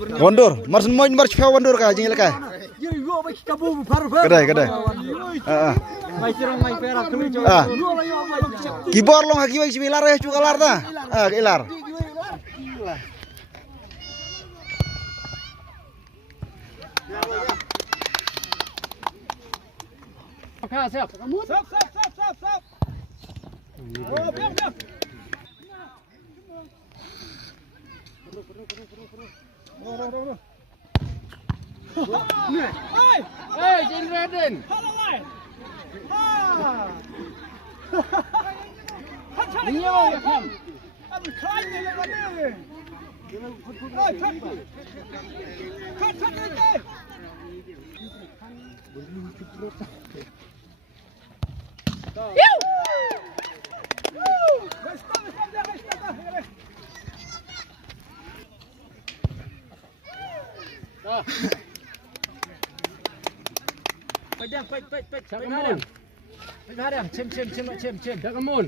Gondor, marsen moin mar chpeu gondor ka jing leka. Kedai. Kibor long haki wai ilar ya cu kalar ta. Ilar. Siap. Oh, biar. Hey, Jin Raden. Ini apa kam? Abi khai ni le bade. Pet. Jagamun. Hadam, cem. Jagamun.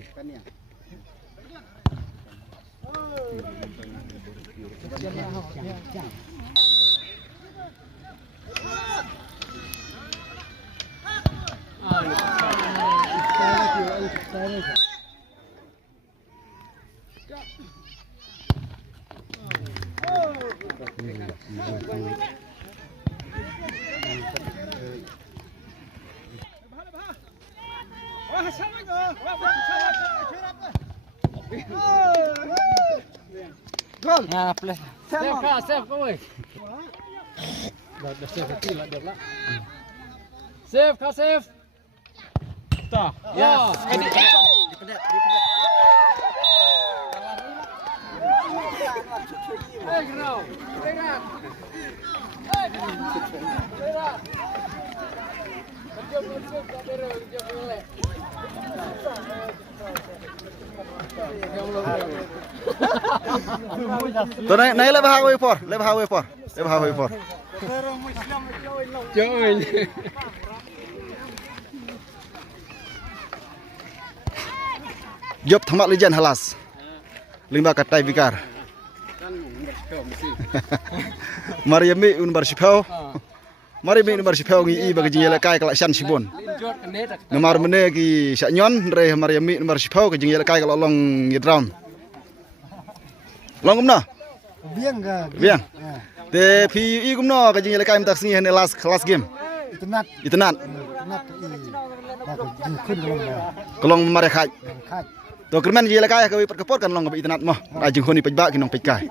Gol. Ya, plus. Save kau weh. Dah save kecil lah dah. Save. Tah. Ya. Dipedet. Grau. Berat. Tu naik lebih hawi por. Join. Job thamak lijan halas. Lima katai bikar. Mariami unbar sipau. Mari mi nomor sipau ngi bagi jingela kai kala shan sibon. Nomor mene ki saknyon re Mariami nomor sipau ke jingela kai kala long ngit round. Long kumna? Biang. Te pi i kumna ke jingela kai mtak singi hene last class game. Itenat. Kolong mare khai. To kermen jingela kai ke perkepot kan long ke itenat mah. Rajung khoni pejbak kinong pejkai.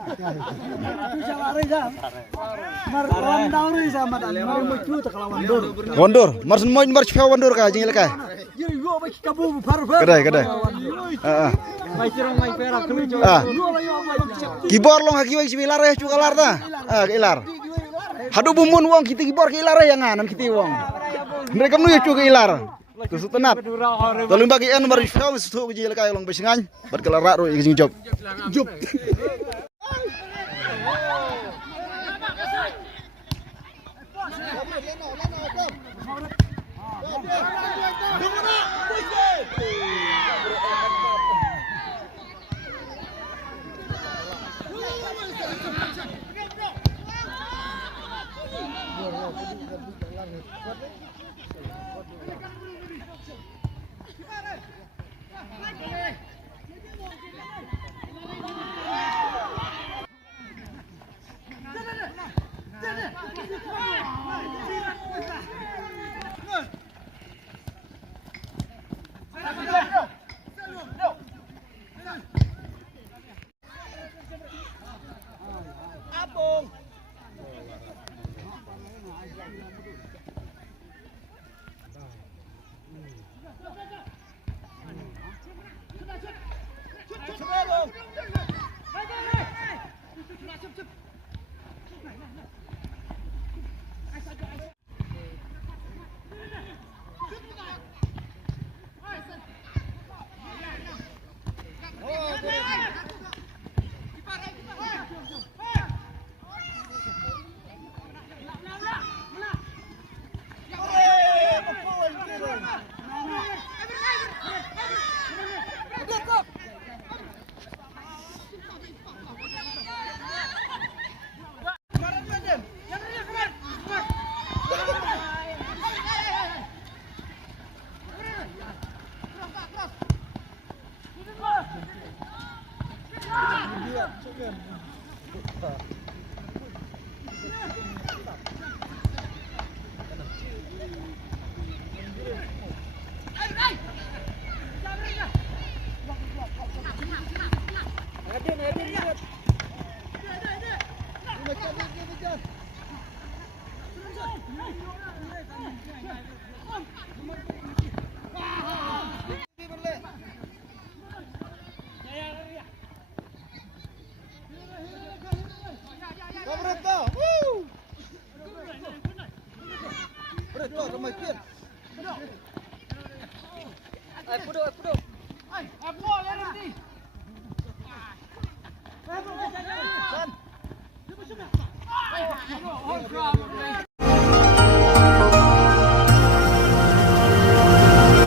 Gondor, marsen moin mar chpeu gondor ka jing leka. Kedai. Kibor long haki wai ilar ya cu kalar ta. Ilar. Hadu bumun wong kita kibor ke ilar ya nganan kita wong. Mereka nu cu ke ilar. Tu tenat. Tolong bagi en mar chpeu su jing leka long besingan. Bat kala ro jing job. mai pian. Puduk. Oh,